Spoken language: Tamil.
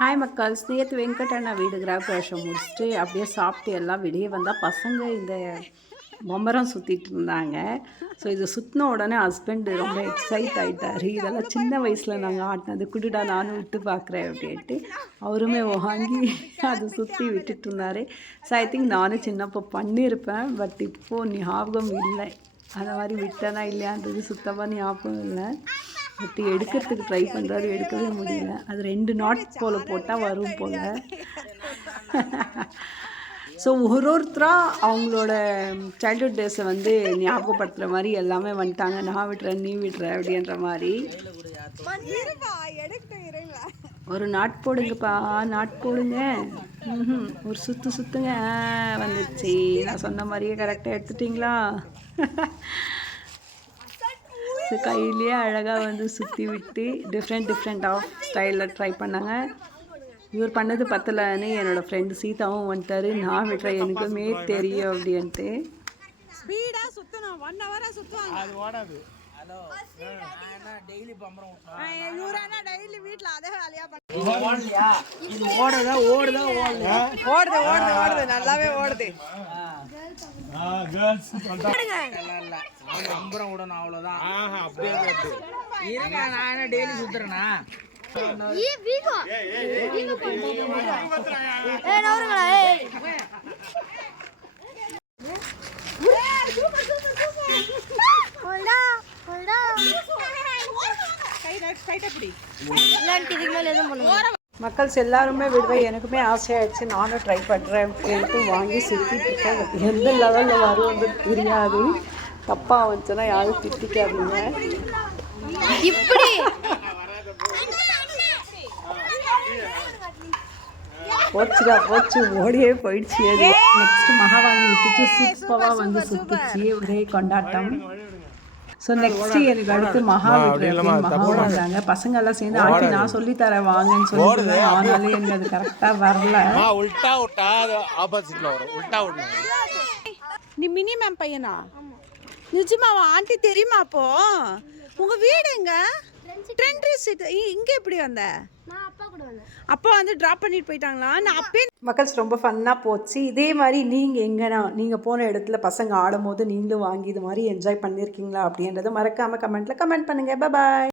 ஹாய் மக்கள்ஸ், நேற்று வெங்கடண்ணா வீடு கிரகப்பிரவேசம் முடிச்சுட்டு அப்படியே சாப்பிட்டு எல்லாம் வெளியே வந்தால் பசங்க இந்த பொம்பரம் சுற்றிட்டு இருந்தாங்க. ஸோ இதை சுற்றின உடனே ஹஸ்பண்டு ரொம்ப எக்ஸைட் ஆகிட்டார். இதெல்லாம் சின்ன வயசில் நாங்கள் ஆட்டினது, குடுடா நானும் விட்டு பார்க்குறேன் அப்படின்ட்டு அவருமே வாங்கி அதை சுற்றி விட்டுட்டு இருந்தார். ஸோ ஐ திங்க் நானும் சின்னப்போ பண்ணியிருப்பேன், பட் இப்போது ஞாபகம் இல்லை. அந்த மாதிரி விட்டேனா இல்லையான்றது சுத்தமாக ஞாபகம் இல்லை. பட் எடுக்கிறதுக்கு ட்ரை பண்ணுறாரு, எடுக்கவே முடியல. அது 2 நாட் போல் போட்டால் வரும் போல். ஸோ ஒருத்தராக அவங்களோட சைல்ட்ஹுட் டேஸை வந்து ஞாபகப்படுத்துகிற மாதிரி எல்லாமே வந்துட்டாங்க. நான் விட்டுறேன், நீ விட்டுற அப்படின்ற மாதிரி. ஒரு நாட் போடுங்கப்பா, நாட் போடுங்க, ஒரு சுற்றுங்க வந்துச்சு. நான் சொன்ன மாதிரியே கரெக்டாக எடுத்துட்டிங்களா? ஸோ கையிலேயே அழகாக வந்து சுற்றி விட்டு டிஃப்ரெண்ட் ஆஃப் ஸ்டைலில் ட்ரை பண்ணாங்க. இவர் பண்ணது பத்தலைன்னு என்னோடய ஃப்ரெண்டு சீதாவும் வந்துட்டார். நான் விட்டுற எனக்குமே தெரியும் அப்படின்ட்டு. ஸ்பீடாக சுற்றணும், 1 ஹவராக சுற்றுவாங்க. அது ஓடாது. டெய்லி வீட்டில் அதே வேலையாக ஓடுது, நல்லாவே ஓடுது. நம்புறேன் விடணும், அவ்வளோதான். இருங்க, நான் என்ன டெய்லி சுத்துறேனா? மக்கள்ஸ் எல்லாருமே விடுவேன், எனக்குமே ஆசையாகிடுச்சு, நானும் ட்ரை பண்ணுறேன் அப்படின்ட்டு வாங்கி சுற்றிட்டு இருக்கேன். எந்த லெவலில் வருவது தெரியாது. தப்பாக வந்துச்சுன்னா யாரும் திட்டிக்காதீங்க. இப்படி போச்சு ஓடியே போயிடுச்சு. அது நெக்ஸ்ட் மகாவாணி விட்டுச்சு, சூப்பராக வந்து சுற்றுச்சு, ஒரே கொண்டாட்டம். ஸோ நெக்ஸ்ட் எனக்கு அடுத்து மகா வந்தாங்க. பசங்க எல்லாம் சேர்ந்து ஆண்டி நான் சொல்லித்தரேன் வாங்கன்னு சொல்லிட்டு, ஆனாலும் எனக்கு அது கரெக்டாக வரல. நீ மினி மேம் பையனா? நிஜமாவா? ஆண்டி தெரியுமா? அப்போ உங்க வீடு எங்க? ட்ரெண்ட்ரி ஸ்ட்ரீட். இங்க எப்படி வந்த? அப்பா வந்து டிராப் பண்ணிட்டு போயிட்டாங்களா? நான் அப்பே மக்கள்ஸ் ரொம்ப ஃபன்னாக போச்சு. இதே மாதிரி நீங்கள் எங்கன்னா நீங்கள் போன இடத்துல பசங்க ஆடும் போது நீங்களும் வாங்கி இது மாதிரி என்ஜாய் பண்ணியிருக்கீங்களா அப்படின்றத மறக்காமல் கமெண்ட்டில் கமெண்ட் பண்ணுங்கள். பாய்.